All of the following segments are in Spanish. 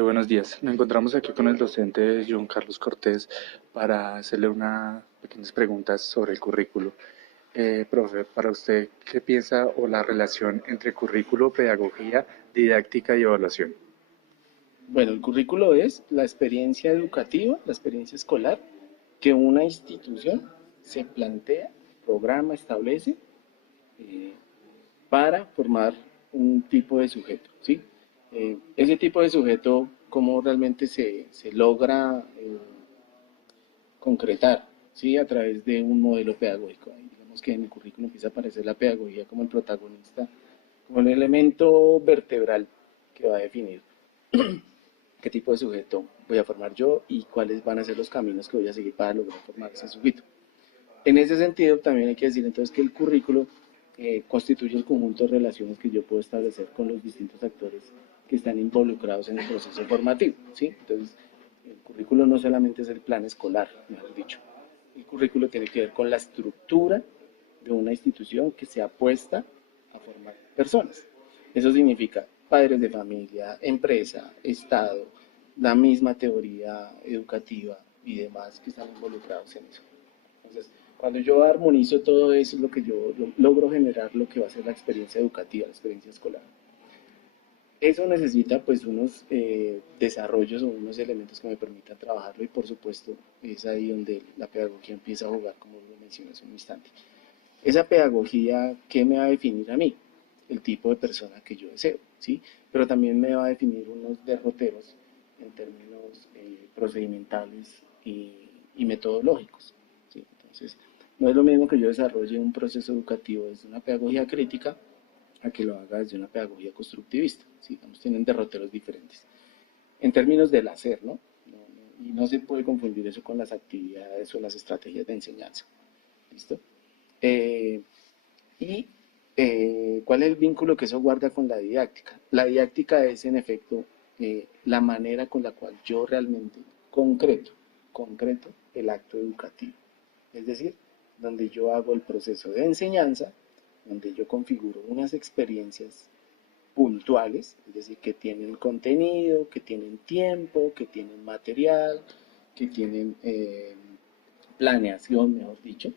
Buenos días. Nos encontramos aquí con el docente John Carlos Cortés para hacerle unas pequeñas preguntas sobre el currículo. Profe, para usted, ¿qué piensa o la relación entre currículo, pedagogía, didáctica y evaluación? Bueno, el currículo es la experiencia educativa, la experiencia escolar que una institución se plantea, programa, establece eh, para formar un tipo de sujeto, ¿sí? Ese tipo de sujeto, ¿cómo realmente se logra concretar? ¿Sí? A través de un modelo pedagógico. Ahí digamos que en el currículo empieza a aparecer la pedagogía como el protagonista, como el elemento vertebral que va a definir qué tipo de sujeto voy a formar yo y cuáles van a ser los caminos que voy a seguir para lograr formar ese sujeto. En ese sentido, también hay que decir entonces que el currículo constituye el conjunto de relaciones que yo puedo establecer con los distintos actores que están involucrados en el proceso formativo, ¿sí? Entonces, el currículo no solamente es el plan escolar, mejor dicho. El currículo tiene que ver con la estructura de una institución que se apuesta a formar personas. Eso significa padres de familia, empresa, Estado, la misma teoría educativa y demás que están involucrados en eso. Entonces, cuando yo armonizo todo eso, es lo que yo logro generar lo que va a ser la experiencia educativa, la experiencia escolar. Eso necesita pues unos desarrollos o unos elementos que me permitan trabajarlo y por supuesto es ahí donde la pedagogía empieza a jugar, como lo mencioné hace un instante. Esa pedagogía, ¿qué me va a definir a mí? El tipo de persona que yo deseo, ¿sí? Pero también me va a definir unos derroteros en términos procedimentales y metodológicos, ¿sí? Entonces, no es lo mismo que yo desarrolle un proceso educativo desde una pedagogía crítica a que lo haga desde una pedagogía constructivista, ¿sí? Digamos, tienen derroteros diferentes. En términos del hacer, ¿no? Y no se puede confundir eso con las actividades o las estrategias de enseñanza, ¿listo? Eh, y ¿cuál es el vínculo que eso guarda con la didáctica? La didáctica es, en efecto, la manera con la cual yo realmente concreto el acto educativo. Es decir, donde yo hago el proceso de enseñanza, donde yo configuro unas experiencias puntuales, es decir, que tienen contenido, que tienen tiempo, que tienen material, que tienen planeación, mejor dicho,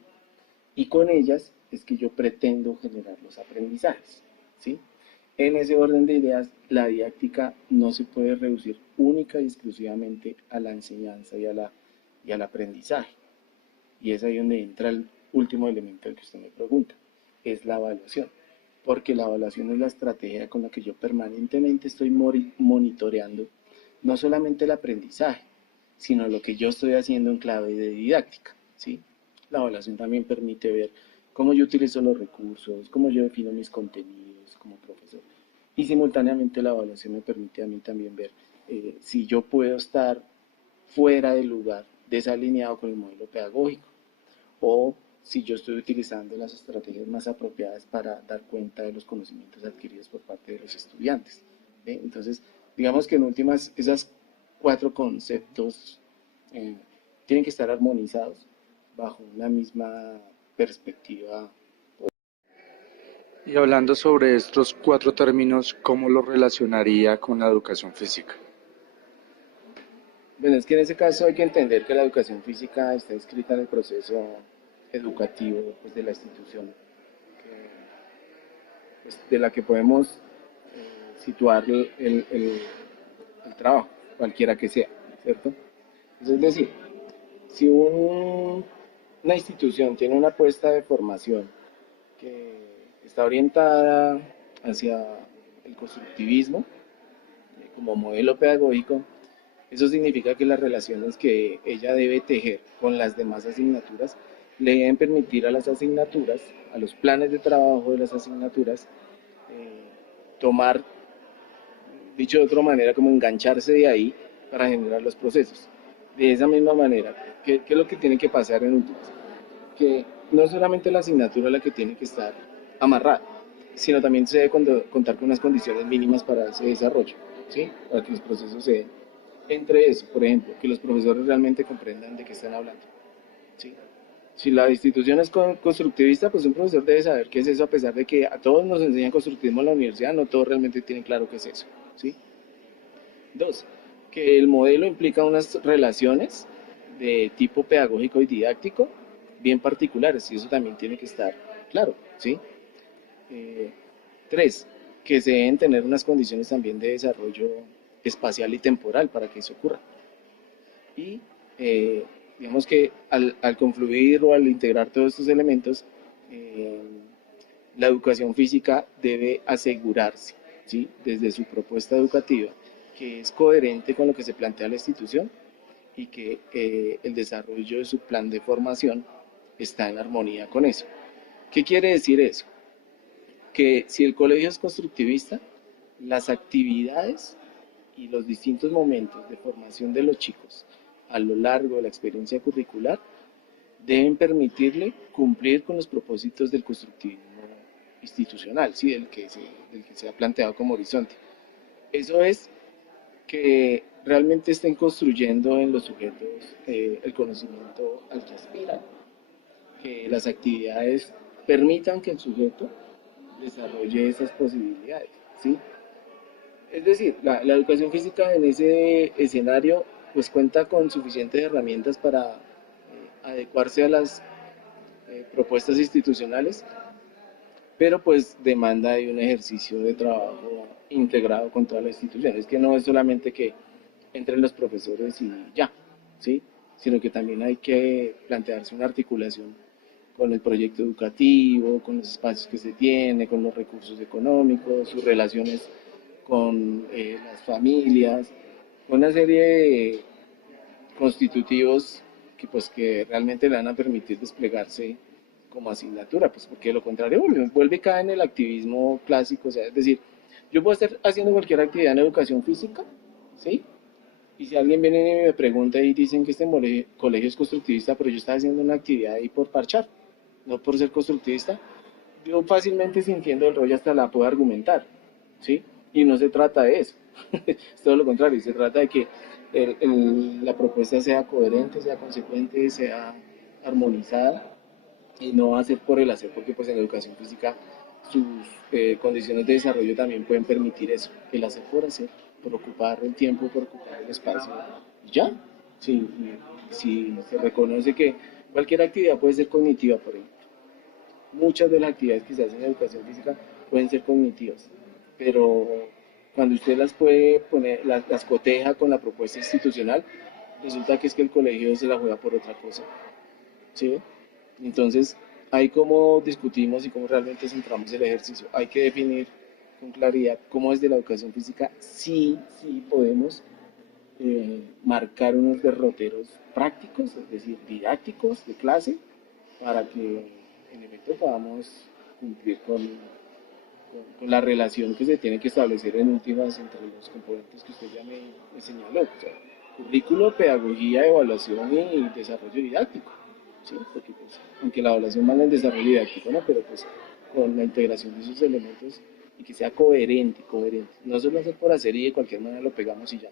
y con ellas es que yo pretendo generar los aprendizajes, ¿sí? En ese orden de ideas, la didáctica no se puede reducir única y exclusivamente a la enseñanza y al aprendizaje. Y es ahí donde entra el último elemento que usted me pregunta, es la evaluación. Porque la evaluación es la estrategia con la que yo permanentemente estoy monitoreando no solamente el aprendizaje, sino lo que yo estoy haciendo en clave de didáctica, ¿sí? La evaluación también permite ver cómo yo utilizo los recursos, cómo yo defino mis contenidos como profesor. Y simultáneamente la evaluación me permite a mí también ver si yo puedo estar fuera del lugar, desalineado con el modelo pedagógico, o si yo estoy utilizando las estrategias más apropiadas para dar cuenta de los conocimientos adquiridos por parte de los estudiantes. ¿Sí? Entonces, digamos que en últimas, esos cuatro conceptos eh, tienen que estar armonizados bajo una misma perspectiva. Y hablando sobre estos cuatro términos, ¿cómo los relacionaría con la educación física? Bueno, es que en ese caso hay que entender que la educación física está inscrita en el proceso educativo pues, de la institución, pues, de la que podemos situar el trabajo, cualquiera que sea, ¿cierto? Es decir, si una institución tiene una apuesta de formación que está orientada hacia el constructivismo como modelo pedagógico, eso significa que las relaciones que ella debe tejer con las demás asignaturas le deben permitir a las asignaturas, a los planes de trabajo de las asignaturas, tomar, dicho de otra manera, como engancharse de ahí para generar los procesos. De esa misma manera, ¿qué es lo que tiene que pasar en últimas? Que no solamente la asignatura la que tiene que estar amarrada, sino también se debe contar con unas condiciones mínimas para ese desarrollo, ¿sí? Para que los procesos se den. Entre eso, por ejemplo, que los profesores realmente comprendan de qué están hablando, ¿sí? Si la institución es constructivista, pues un profesor debe saber qué es eso, a pesar de que a todos nos enseñan constructivismo en la universidad, no todos realmente tienen claro qué es eso, ¿sí? Dos, que el modelo implica unas relaciones de tipo pedagógico y didáctico bien particulares, y eso también tiene que estar claro, ¿sí? Eh, Tres, que se deben tener unas condiciones también de desarrollo espacial y temporal para que eso ocurra. Y eh, digamos que al confluir o al integrar todos estos elementos, eh, la educación física debe asegurarse, ¿sí? Desde su propuesta educativa, que es coherente con lo que se plantea la institución y que el desarrollo de su plan de formación está en armonía con eso. ¿Qué quiere decir eso? Que si el colegio es constructivista, las actividades y los distintos momentos de formación de los chicos a lo largo de la experiencia curricular deben permitirle cumplir con los propósitos del constructivismo institucional, ¿sí? Del que se ha planteado como horizonte. Eso es que realmente estén construyendo en los sujetos el conocimiento al que aspiran, que las actividades permitan que el sujeto desarrolle esas posibilidades, ¿sí? Es decir, la educación física en ese escenario pues cuenta con suficientes herramientas para adecuarse a las propuestas institucionales, pero pues demanda de un ejercicio de trabajo integrado con toda la institución. Es que no es solamente que entren los profesores y ya, ¿sí? Sino que también hay que plantearse una articulación con el proyecto educativo, con los espacios que se tiene, con los recursos económicos, sus relaciones con las familias, con una serie de constitutivos que pues que realmente le van a permitir desplegarse como asignatura, pues porque de lo contrario vuelve y cae en el activismo clásico, o sea, es decir, yo puedo estar haciendo cualquier actividad en educación física, ¿sí? Y si alguien viene y me pregunta y dicen que este colegio es constructivista, pero yo estaba haciendo una actividad ahí por parchar, no por ser constructivista, yo fácilmente sintiendo el rollo hasta la puedo argumentar, ¿sí? Y no se trata de eso, es todo lo contrario, se trata de que la propuesta sea coherente, sea consecuente, sea armonizada y no hacer por el hacer, porque pues en educación física sus condiciones de desarrollo también pueden permitir eso, el hacer por hacer, por ocupar el tiempo, por ocupar el espacio, ya, sí, si se reconoce que cualquier actividad puede ser cognitiva, por ejemplo, muchas de las actividades que se hacen en educación física pueden ser cognitivas, pero cuando usted las puede poner, las coteja con la propuesta institucional, resulta que es que el colegio se la juega por otra cosa, ¿sí? Entonces, ahí cómo discutimos y cómo realmente centramos el ejercicio. Hay que definir con claridad cómo desde la educación física sí podemos marcar unos derroteros prácticos, es decir, didácticos de clase, para que en efecto podamos cumplir con la relación que se tiene que establecer en últimas entre los componentes que usted ya me señaló, o sea, currículo, pedagogía, evaluación y desarrollo didáctico, ¿sí? Porque pues, aunque la evaluación va en el desarrollo didáctico, ¿no? Pero pues con la integración de esos elementos y que sea coherente, no solo hacer por hacer y de cualquier manera lo pegamos y ya.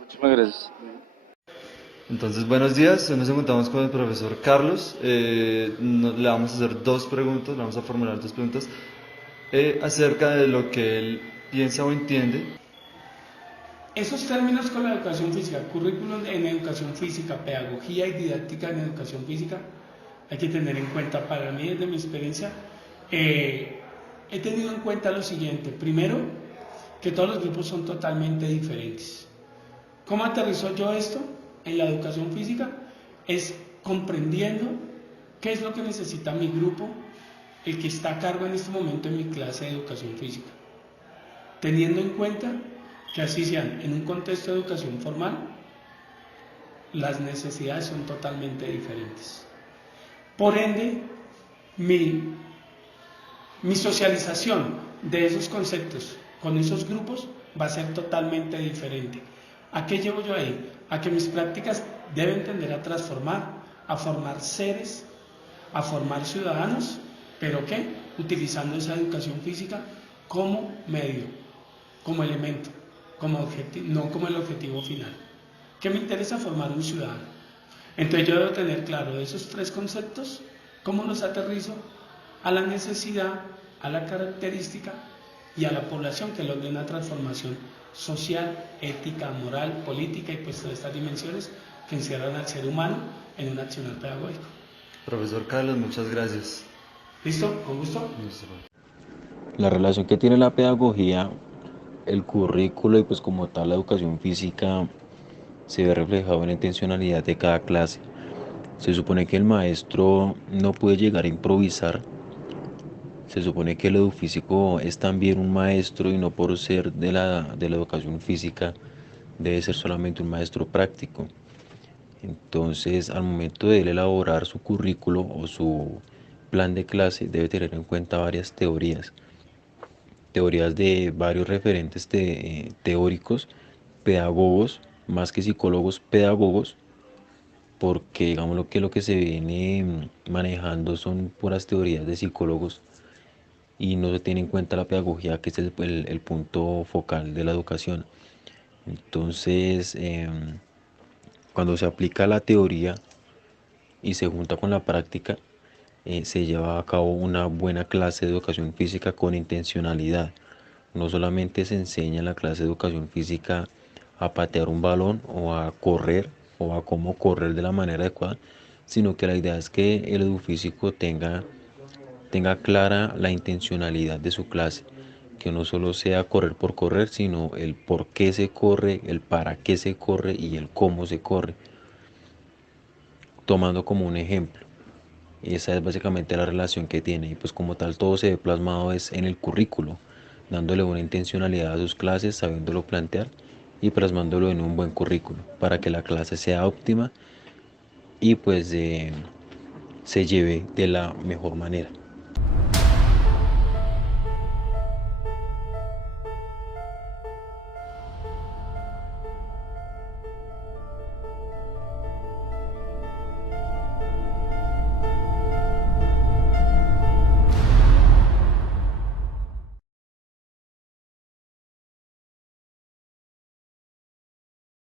Muchísimas gracias. Entonces, buenos días. Hoy nos encontramos con el profesor Carlos. Le vamos a hacer dos preguntas, le vamos a formular dos preguntas acerca de lo que él piensa o entiende. Esos términos con la educación física, currículum en educación física, pedagogía y didáctica en educación física, hay que tener en cuenta, para mí desde mi experiencia, he tenido en cuenta lo siguiente. Primero, que todos los grupos son totalmente diferentes. ¿Cómo aterrizo yo esto en la educación física? Es comprendiendo qué es lo que necesita mi grupo, el que está a cargo en este momento en mi clase de educación física. Teniendo en cuenta que así sean en un contexto de educación formal, las necesidades son totalmente diferentes. Por ende, mi socialización de esos conceptos con esos grupos va a ser totalmente diferente. ¿A qué llevo yo ahí? A que mis prácticas deben tender a transformar, a formar seres, a formar ciudadanos, pero ¿qué? Utilizando esa educación física como medio, como elemento, como objetivo, no como el objetivo final. ¿Qué me interesa? Formar un ciudadano. Entonces yo debo tener claro de esos tres conceptos, cómo los aterrizo a la necesidad, a la característica y a la población que logre una transformación social, ética, moral, política y pues todas estas dimensiones que encierran al ser humano en un accionar pedagógico. Profesor Carlos, muchas gracias. ¿Listo? ¿Con gusto? Listo. La relación que tiene la pedagogía, el currículo y pues como tal la educación física se ve reflejado en la intencionalidad de cada clase. Se supone que el maestro no puede llegar a improvisar. Se supone que el edufísico es también un maestro y no por ser de la educación física debe ser solamente un maestro práctico. Entonces, al momento de él elaborar su currículo o su plan de clase, debe tener en cuenta varias teorías de varios referentes teóricos, pedagogos, más que psicólogos, pedagogos, porque digamos lo que se viene manejando son puras teorías de psicólogos y no se tiene en cuenta la pedagogía, que es el punto focal de la educación. Entonces, cuando se aplica la teoría y se junta con la práctica, se lleva a cabo una buena clase de educación física con intencionalidad. No solamente se enseña en la clase de educación física a patear un balón o a correr o a cómo correr de la manera adecuada, sino que la idea es que el edufísico tenga clara la intencionalidad de su clase, que no solo sea correr por correr, sino el por qué se corre, el para qué se corre y el cómo se corre, tomando como un ejemplo. Esa es básicamente la relación que tiene y pues como tal todo se ve plasmado es en el currículo, dándole una intencionalidad a sus clases, sabiéndolo plantear y plasmándolo en un buen currículo para que la clase sea óptima y pues se lleve de la mejor manera.